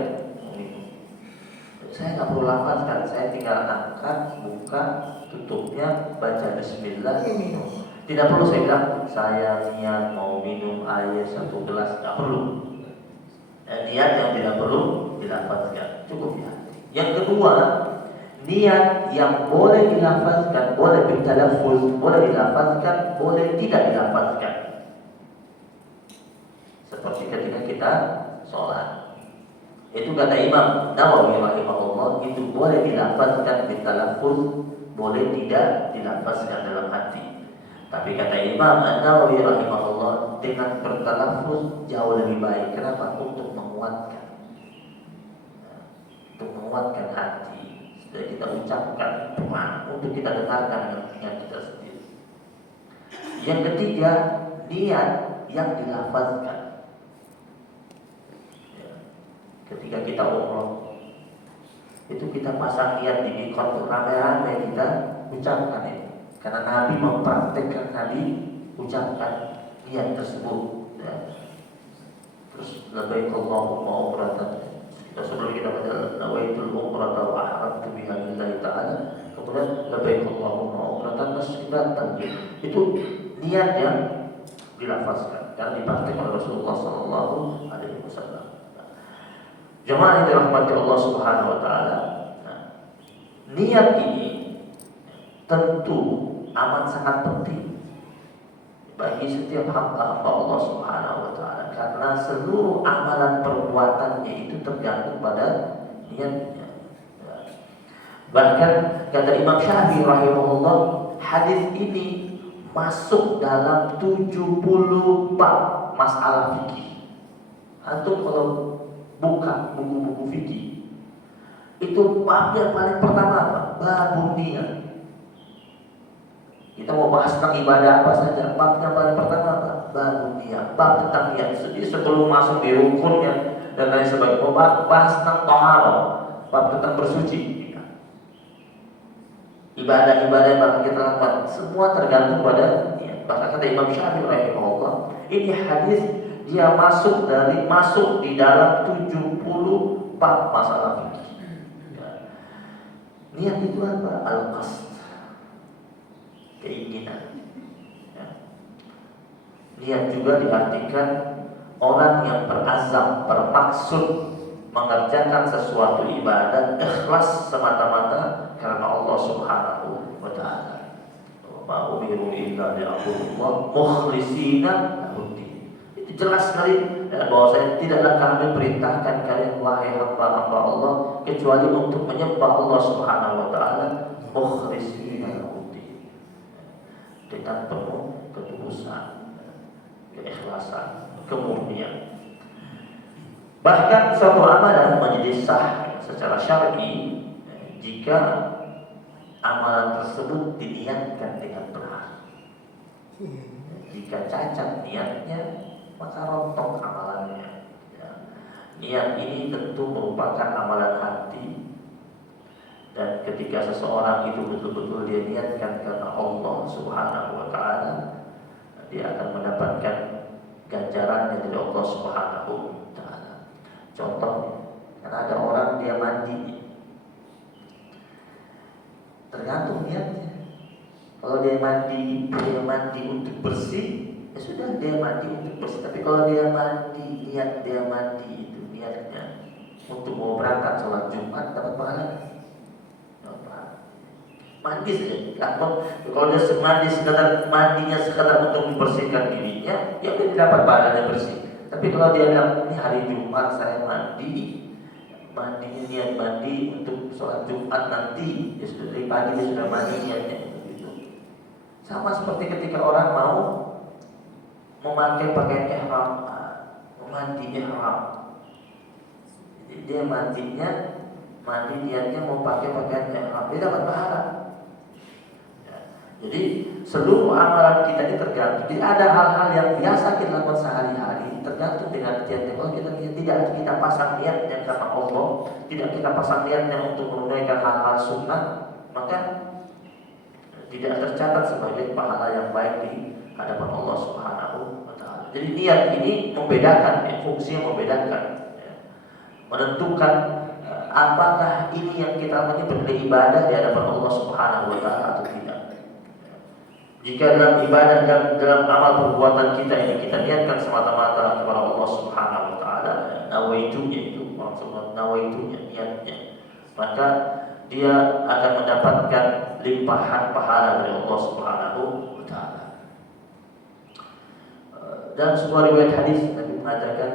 saya nggak perlu lafazkan, saya tinggal angkat, buka, tutupnya, baca Bismillah, minum. Tidak perlu saya bilang saya niat mau minum air 1 gelas, nggak perlu. Niat yang tidak perlu dilafazkan, cukup ya. Yang kedua, niat yang boleh dilafazkan, boleh bertalaffuz, boleh dilafazkan, boleh tidak dilafazkan. Seperti ketika kita sholat, itu kata Imam Nawawi rahimahullah, itu boleh dilafazkan bertalaffuz, boleh tidak dilafazkan dalam hati. Tapi kata Imam Nawawi rahimahullah, dengan bertalaffuz jauh lebih baik. Kenapa? Untuk menguatkan, hati. Sudah kita ucapkan pelan, untuk kita dengarkan dengan telinga kita sendiri. Yang ketiga, niat yang dilafazkan. Ketika kita umroh, itu kita pasang niat di mikot, rame-rame kita ucapkan itu. Karena Nabi mempraktekkan tadi, ucapkan niat tersebut. Ya. Terus labbaik Allahumma umratan. Sebelum kita baca nawaitul umrata wa ahramtu biha lillahi ta'ala, kemudian labbaik Allahumma umratan, terus kita takbir. Itu niat yang dilafazkan dan dipraktikkan oleh Rasulullah sallallahu alaihi wasallam. Jemaah yang dirahmati Allah Subhanahu wa taala. Niat ini tentu amat sangat penting bagi setiap hamba Allah Subhanahu wa taala, karena seluruh amalan perbuatannya itu tergantung pada niatnya. Bahkan kata Imam Syafi'i rahimahullah, hadis ini masuk dalam 70 bab masalah fikih. Antum kalau buka buku-buku fikih, itu babnya paling pertama apa? Babun niat. Kita mau bahas tentang ibadah apa saja, babnya paling pertama apa? Babun niat. Bab tentang niat. Jadi sebelum masuk di rukunnya dan lain sebagainya, mau bahas tentang taharah, bab tentang bersuci. Ibadah-ibadah yang bakal kita lakukan semua tergantung pada niat. Bahkan kata Imam Syafi'i rahimahullah, ini hadis dia masuk di dalam 70 bab masalah fikih. Ya. Niat itu apa? Al-qasd, keinginan. Ya. Niat juga diartikan orang yang berazam, bermaksud mengerjakan sesuatu ibadah ikhlas semata-mata karena Allah Subhanahu wa taala. Ma umiru illa liya'budullah mukhlishina lahu-ddin. Itu jelas sekali bahwa saya tidaklah kami perintahkan kalian wahai hamba-hamba Allah kecuali untuk menyembah Allah Subhanahu wa taala mukhlishina lahu-ddin, dengan penuh ketulusan, keikhlasan, kemurnian. Bahkan suatu amalan menjadi sah secara syar'i jika amalan tersebut diniatkan dengan benar. Jika cacat niatnya, maka rontok amalannya. Ya. Niat ini tentu merupakan amalan hati, dan ketika seseorang itu betul-betul dia niatkan karena Allah Subhanahu wa taala, dia akan mendapatkan ganjarannya dari Allah Subhanahu wa taala. Contoh, karena ada orang dia mandi, tergantung niatnya. Kalau dia mandi untuk bersih, ya sudah dia mandi untuk bersih. Tapi kalau dia mandi, niat dia mandi itu niatnya untuk mau berangkat sholat Jumat, dapat pahala? Mandi saja. Kalau dia mandi mandinya sekadar untuk membersihkan dirinya, ya dia dapat pahalanya bersih. Tapi kalau dia bilang ini hari Jumat saya mandinya niat mandi untuk sholat Jumat nanti, ya sudah dari pagi dia sudah mandi niatnya itu. Sama seperti ketika orang mau memakai pakaian ihram, mandi ihram, dia mandi niatnya mau pakai pakaian ihram, dia dapat pahala. Jadi seluruh amalan kita ini tergantung. Jadi ada hal-hal yang biasa kita lakukan sehari-hari tergantung dengan niatnya. Kalau kita tidak kita pasang niatnya karena Allah, tidak kita pasang niatnya untuk menunaikan hal-hal sunnah, maka tidak tercatat sebagai pahala yang baik di hadapan Allah Subhanahu wa taala. Jadi niat ini membedakan, fungsinya membedakan, menentukan apakah ini yang kita lakukan bernilai ibadah di hadapan Allah Subhanahu wa taala atau tidak. Jika dalam ibadah dan dalam amal perbuatan kita ini kita niatkan semata-mata kepada Allah Subhanahu wa taala, nawaitunya itu maksudnya nawaitunya niatnya, maka dia akan mendapatkan limpahan pahala dari Allah Subhanahu wa taala. Dalam sebuah riwayat hadis Nabi mengatakan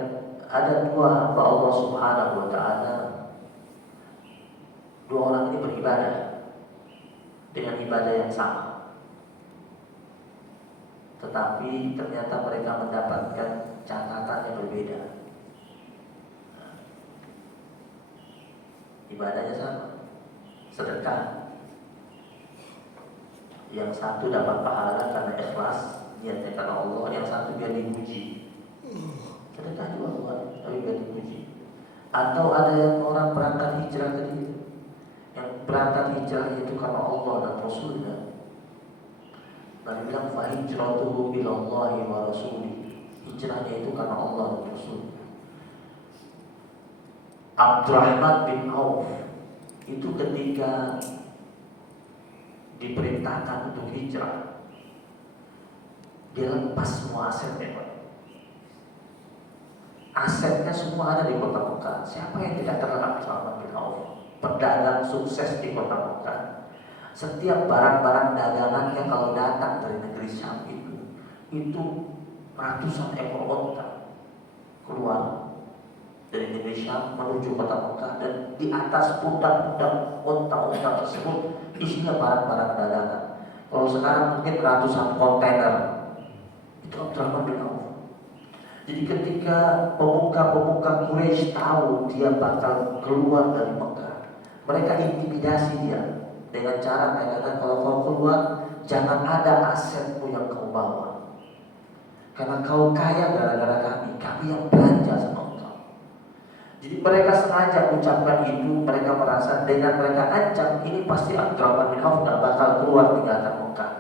ada dua hamba Allah Subhanahu wa taala. Dua orang ini beribadah dengan ibadah yang sama, tetapi ternyata mereka mendapatkan catatan yang berbeda. Ibadahnya sama, sedekah. Yang satu dapat pahala karena ikhlas, niatnya karena Allah. Yang satu biar dipuji. Sedekah juga bukan, tapi biar dipuji. Atau ada yang orang berangkat hijrah tadi, yang berangkat hijrah itu karena Allah dan Rasulnya. Nabi bilang fahijratuhu ilallahi wa rasulih. Hijrahnya itu karena Allah dan Rasul. Abdurrahman bin Auf itu ketika diperintahkan untuk hijrah, dia lepas semua asetnya, Pak. Asetnya semua ada di kota Mekah. Siapa yang tidak kenal Abdurrahman bin Auf? Pedagang sukses di kota Mekah. Setiap barang-barang dagangannya kalau datang dari negeri Syam itu ratusan ekor onta keluar dari negeri Syam menuju kota Mekah, dan di atas pundak-pundak onta-onta tersebut isinya barang-barang dagangan. Kalau sekarang mungkin ratusan kontainer. Itu Abdurrahman bin Auf. Jadi ketika pemuka-pemuka Quraisy tahu dia bakal keluar dari Mekah, mereka intimidasi dia dengan cara mengatakan, kalau kau keluar jangan ada asetmu yang kau bawa, karena kau kaya gara-gara kami yang belanja sama engkau. Jadi mereka sengaja ucapkan itu. Mereka merasa dengan mereka ancam ini pasti Abdurrahman bin Auf gak bakal keluar tinggalkan Mekah.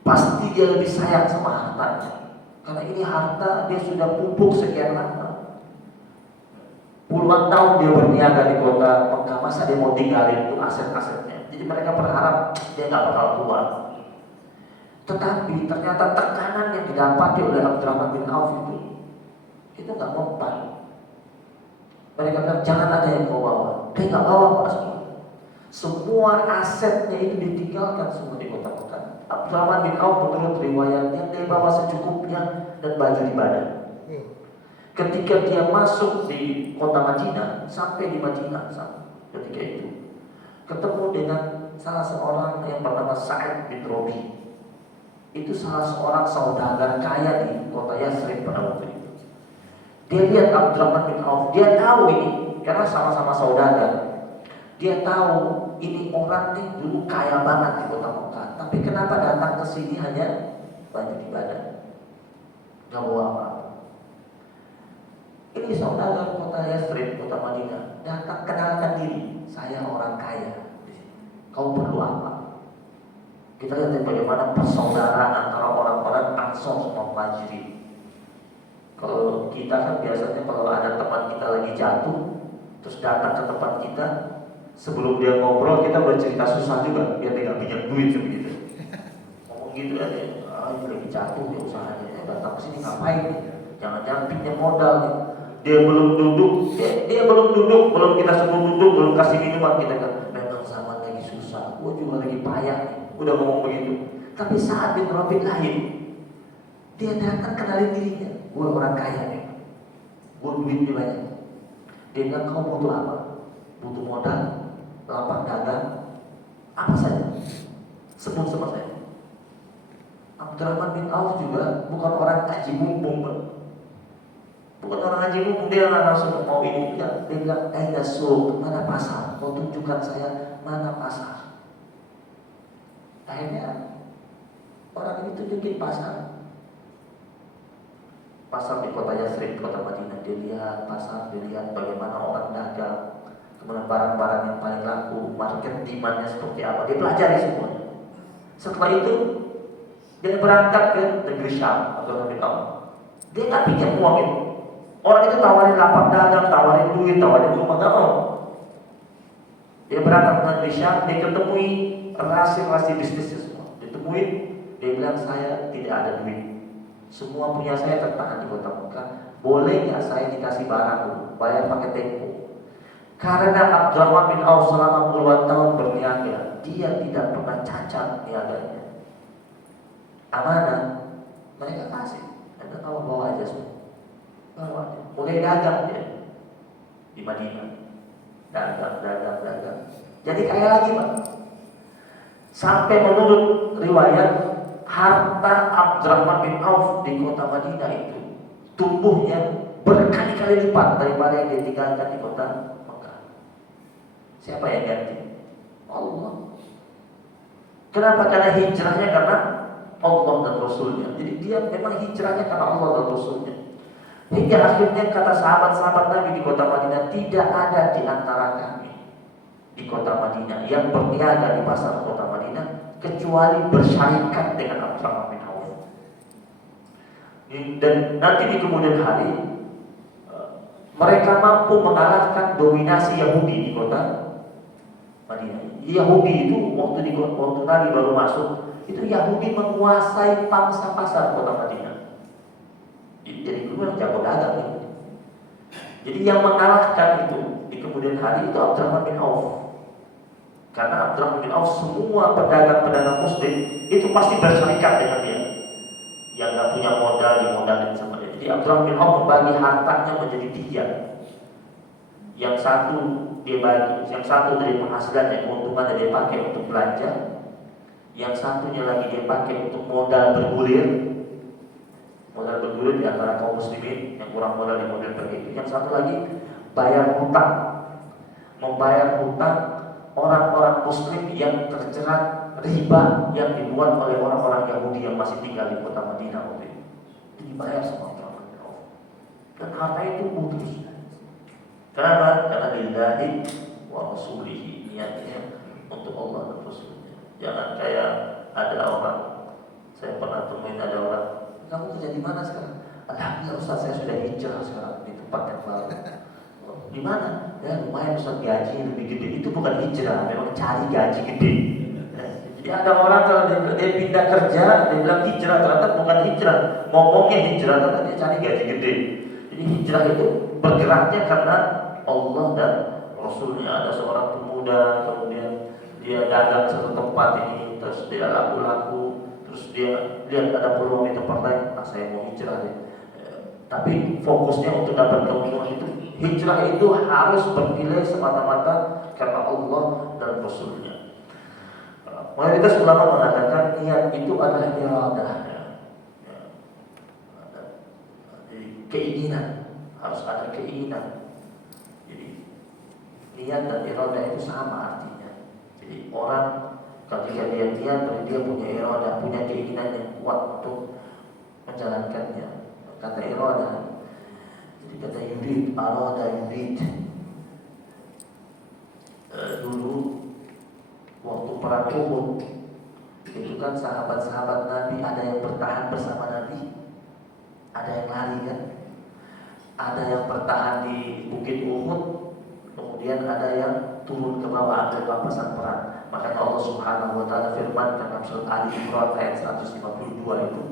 Pasti dia lebih sayang sama hartanya, karena ini harta dia sudah pupuk sekian lama. Puluhan tahun dia berniaga di kota Mekah, masa dia mau tinggalin itu aset-asetnya. Jadi mereka berharap dia gak bakal keluar. Tetapi ternyata tekanan yang didapati oleh Abdurrahman bin Auf itu gak mempan. Mereka bilang jangan ada yang kau bawa. Dia gak bawa Pak semua. Semua asetnya itu ditinggalkan semua di kota Mekah. Abdurrahman bin Auf menurut riwayatnya dia bawa secukupnya dan baju di badan. Ketika dia masuk di kota Madinah, sampai di Madinah ketika itu ketemu dengan salah seorang yang bernama Sa'id bin Rabi. Itu salah seorang saudagar kaya di kota Yathrib pada waktu itu. Dia lihat Abdurrahman bin Auf, dia tahu ini karena sama-sama saudagar. Dia tahu ini orang nih dulu kaya banget di kota Mekah, tapi kenapa datang ke sini hanya baju di badan, gak bawa apa-apa. Ini saudagar kota Yathrib, kota Madinah, datang kenalkan diri, saya orang kaya. Kau perlu apa? Kita lihat bagaimana persaudaraan antara orang-orang Ansor sama Muhajirin. Kalau kita kan biasanya kalau ada teman kita lagi jatuh, terus datang ke tempat kita, sebelum dia ngobrol kita bercerita susah juga, biar dia nggak pinjam duit begitu. Ngomong gitu aja, ini lagi jatuh dia usahanya, datang ke sini ngapain? Jangan-jangan pinjam modal nih. Dia belum duduk, belum kita suruh duduk, belum kasih minuman, kita kan memang zaman lagi susah, gua juga lagi payah nih. Udah ngomong begitu. Tapi saat di topik lain, dia datang kenalin dirinya, gue orang kaya nih, gue duitnya banyak. Dia bilang kau butuh apa? Butuh modal, lapang dagang, apa saja, sebut sama saya. Abdurrahman bin Auf juga bukan orang haji mumpung, bukan orang haji mumpung. Dia nggak langsung mau ini. Dia bilang, suq, mana pasar? Kau tunjukkan saya mana pasar. Akhirnya orang ini tunjukin pasar di kota Yathrib, kota Madinah. Dia lihat pasar, dia lihat bagaimana orang dagang, kemudian barang-barang yang paling laku, market demand-nya seperti apa. Dia pelajari semuanya. Setelah itu dia berangkat ke negeri Syam atau negeri Taum. Dia nggak pinjam uang itu. Orang itu tawarin lapak dagang, tawarin duit, tawarin rumah, nggak mau. Dia berangkat ke Syam, dia ketemui relasi-relasi bisnisnya semua. Ditemuin, dia bilang saya tidak ada duit. Semua punya saya tertahan di kota Mekah. Boleh nggak saya dikasih barang dulu, bayar pakai tempo? Karena Abdurrahman bin Auf selama puluhan tahun berniaga, dia tidak pernah cacat niaganya. Amanah, mereka kasih. Anda tahu bawa aja semua. Bawa aja. Mulai dagang dia di Madinah. Dagang. Jadi kaya lagi, Pak. Sampai menurut riwayat, harta Abdurrahman bin Auf di kota Madinah itu tumbuhnya berkali-kali lipat daripada yang ditinggalkan di kota Mekah. Siapa yang ganti? Allah. Kenapa? Karena hijrahnya karena Allah dan Rasulnya. Jadi dia memang hijrahnya karena Allah dan Rasulnya. Hingga akhirnya kata sahabat-sahabat Nabi di kota Madinah, tidak ada di antara kami di kota Madinah yang berniaga di pasar kota Madinah kecuali bersyarikat dengan Abdurrahman bin Auf. Dan nanti di kemudian hari mereka mampu mengalahkan dominasi Yahudi di kota Madinah. Yahudi itu waktu Nabi baru masuk, itu Yahudi menguasai pangsa pasar kota Madinah. Jadi dulu yang jago dagang itu. Jadi yang mengalahkan itu di kemudian hari itu Abdurrahman bin Auf. Karena Abdurrahman bin Auf semua pedagang-pedagang muslim itu pasti bersyarikat dengan dia. Yang gak punya modal dimodalin sama dia. Jadi Abdurrahman bin Auf membagi hartanya menjadi 3. Yang satu dia bagi, yang satu dari penghasilannya keuntungannya dia pakai untuk belanja. Yang satunya lagi dia pakai untuk modal bergulir di antara kaum muslimin yang kurang modal di modal begitu. Yang satu lagi bayar hutang, membayar hutang orang-orang muslim yang terjerat riba yang dibuat oleh orang-orang Yahudi yang masih tinggal di kota Madinah waktu itu. Dibayar sama orang dan harta itu putus. Kenapa? Karena lillahi wa rasulihi, niatnya untuk Allah dan Rasulnya. Jangan kayak ada orang, saya pernah temuin ada orang, kamu kerja di mana sekarang? Alhamdulillah Ustaz, saya sudah hijrah sekarang di tempat yang baru. Di mana? Ya lumayan Ustaz, gaji lebih gede. Itu bukan hijrah, memang cari gaji gede. Jadi ada orang kalau dia pindah kerja, dia bilang hijrah, ternyata bukan hijrah. Ngomongnya hijrah, ternyata dia cari gaji gede. Jadi hijrah itu bergeraknya karena Allah dan Rasulnya. Ada seorang pemuda, kemudian dia dagang satu tempat ini, terus dia laku-laku, terus dia lihat ada peluang di tempat lain, saya mau hijrah deh. Tapi fokusnya untuk dapat keuntungan itu, hijrah itu harus bernilai semata-mata karena Allah dan Rasulnya. Mayoritas ulama mengatakan niat itu adalah iradah, keinginan, harus ada keinginan. Jadi niat dan iradah itu sama artinya. Jadi orang ketika dia niat, dia punya iradah, punya keinginan yang kuat untuk menjalankannya. Kata iradah, jadi kata yurid, arada yurid. Dulu waktu perang Uhud, itu kan sahabat-sahabat Nabi ada yang bertahan bersama Nabi, ada yang lari kan, ada yang bertahan di Bukit Uhud, kemudian ada yang turun ke bawah ambil pampasan perang. Makanya Allah Subhanahu wa taala firman dalam surat Ali Imran ayat 152 itu,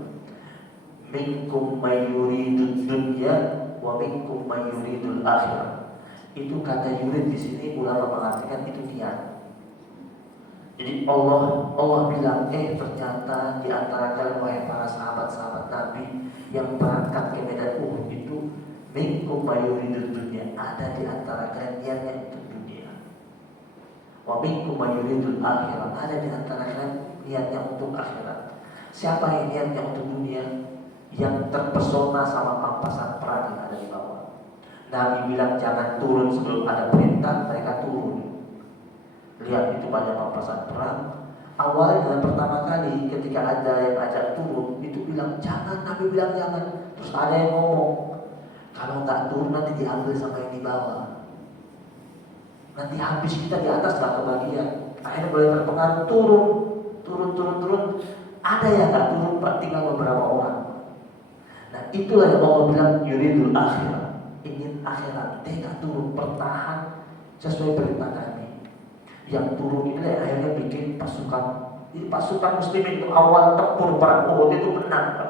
minkum may yuridud dunya wa minkum may yuridul akhirah. Itu kata yurid di sini ulama mengartikan itu niat. Jadi Allah bilang, ternyata di antara kalian wahai para sahabat-sahabat Nabi yang berangkat ke medan Uhud itu, minkum may yuridud dunya, ada di antara kalian niatnya untuk dunia. Wa minkum may yuridul akhirah, ada di antara kalian niatnya untuk akhirat. Siapa yang niatnya untuk dunia? Yang terpesona sama pampasan perang yang ada di bawah. Nabi bilang jangan turun sebelum ada perintah, mereka turun. Lihat itu banyak pampasan perang. Awalnya pertama kali ketika ada yang ajak turun, itu bilang jangan, Nabi bilang jangan. Terus ada yang ngomong, kalau nggak turun nanti diambil sama yang di bawah. Nanti habis kita di atas nggak kebagian. Akhirnya boleh terpengaruh turun. Ada yang nggak turun, Pak, tinggal beberapa orang. Nah itulah yang Allah bilang yuridul akhirah, ingin akhirat, tidak turun, bertahan sesuai perintah kami. Yang turun ini akhirnya bikin pasukan. Jadi pasukan muslimin itu awal tempur perang Uhud itu menang.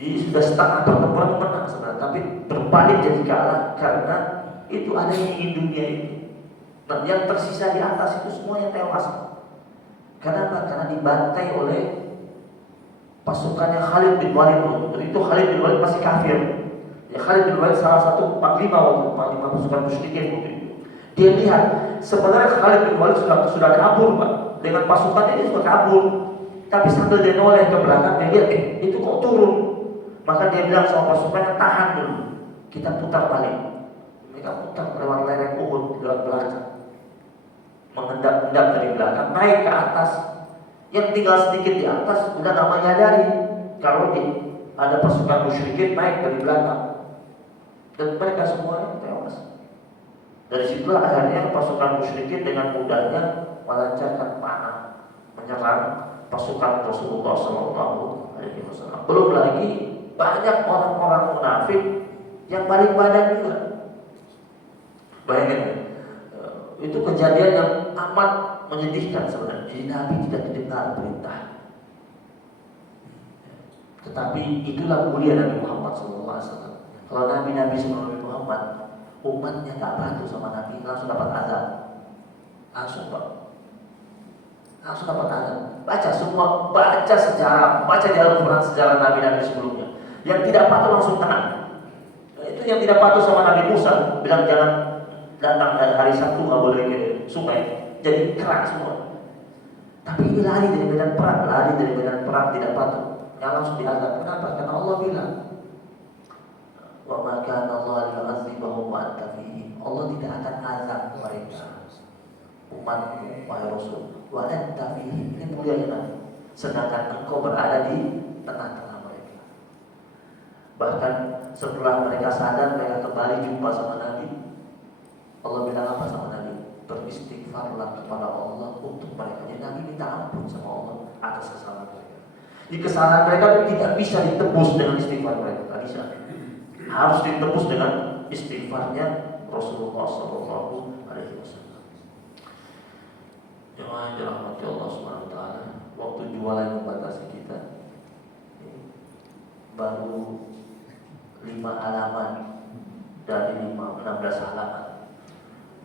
Jadi sudah setengah pertempuran menang sebenarnya, tapi berbalik jadi kalah karena itu ada yang ingin dunia itu. Dan yang tersisa di atas itu semuanya tewas. Kenapa? Karena dibantai oleh pasukannya Khalid bin Walid. Dan itu Khalid bin Walid masih kafir. Ya, Khalid bin Walid salah satu panglima pasukan musyrikin waktu itu. Dia lihat sebenarnya Khalid bin Walid sudah kabur, Pak. Dengan pasukannya dia sudah kabur. Tapi sambil dia noleh ke belakang, dia lihat itu kok turun. Maka dia bilang sama pasukannya, tahan dulu, kita putar balik. Mereka putar lewat lereng Uhud lewat belakang, mengendap-endap dari belakang, naik ke atas. Yang tinggal sedikit di atas udah gak menyadari kalau ada pasukan musyrikin naik dari belakang, dan mereka semuanya tewas. Dari situlah akhirnya pasukan musyrikin dengan mudahnya melancarkan panah menyerang pasukan Rasulullah SAW. Belum lagi banyak orang-orang munafik yang balik badan juga. Bayangin, itu kejadian yang amat menyedihkan sebenarnya. Jadi Nabi tidak didengar perintah. Tetapi itulah mulia Nabi Muhammad SAW. Kalau Nabi sebelum Nabi Muhammad, umatnya tak patuh sama Nabi, langsung dapat azab. Langsung dapat azab. Baca sejarah, baca di Al-Quran sejarah Nabi sebelumnya. Yang tidak patuh langsung tenang. Itu yang tidak patuh sama Nabi Musa, bilang jangan datang hari Sabtu, nggak boleh ke sungai, jadi kerak semua. Tapi ini lari dari medan perang tidak patuh, yang langsung diazab. Kenapa? Karena Allah bilang, wa ma kana Allah liyu'adzibahum wa anta fihim. Allah tidak akan azab mereka, umat wahai Rasul, wa anta fihim. Ini mulianya Nabi, sedangkan engkau berada di tengah-tengah mereka. Bahkan setelah mereka sadar, mereka kembali jumpa sama Nabi, Allah bilang apa sama Nabi? Beristighfarlah kepada Allah untuk mereka. Jadi Nabi minta ampun sama Allah atas kesalahan mereka. Di kesalahan mereka itu tidak bisa ditebus dengan istighfar mereka, tidak bisa. Harus ditebus dengan istighfarnya Rasulullah SAW. Jemaah yang dirahmati Allah SWT, waktu jualan membatasi kita. Baru 5 halaman dari 16 halaman.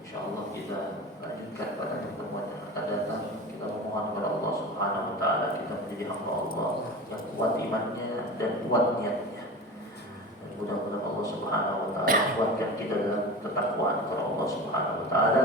InsyaAllah kita lanjutkan pada pertemuan yang akan datang. Kita memohon kepada Allah Subhanahu Wa Taala, kita menjadi hamba Allah yang kuat imannya dan kuat niatnya. Dan mudah-mudahan Allah Subhanahu Wa Taala kuatkan kita dalam ketakwaan kepada Allah Subhanahu Wa Taala.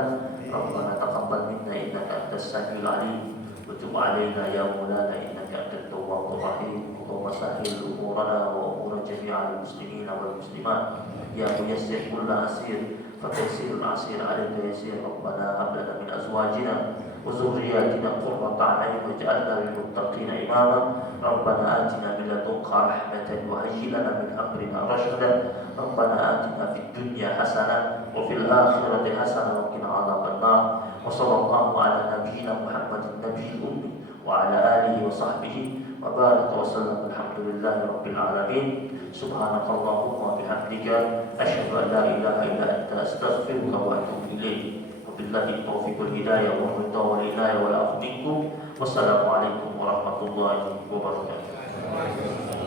Rabbana taqabbal minna innaka antas samiul alim wa tub alaina ya maulana innaka antat tawwabur rahim. Allahumma sahhil umurana wa umur jami'al muslimin wal muslimat ya muyassir kulla asir فتيسير العسير عليك يسير. ربنا هب لنا من ازواجنا وذرياتنا قرة اعين واجعلنا للمتقين اماما. ربنا اتنا من لدنك رحمة وهيئ لنا من امرنا رشدا. ربنا اتنا في الدنيا حسنة وفي الاخرة حسنة وقنا عذاب النار. وصلى الله على نبينا محمد النبي الامي وعلى اله وصحبه وبارك وسلم. الحمد لله رب العالمين. سبحانك اللهم وبحمدك أشهد أن لا إله إلا أنت أستغفرك وأتوب إليك. وبالله التوفيق والهداية والرضا والعناية والعفو منكم. والسلام عليكم ورحمة الله وبركاته.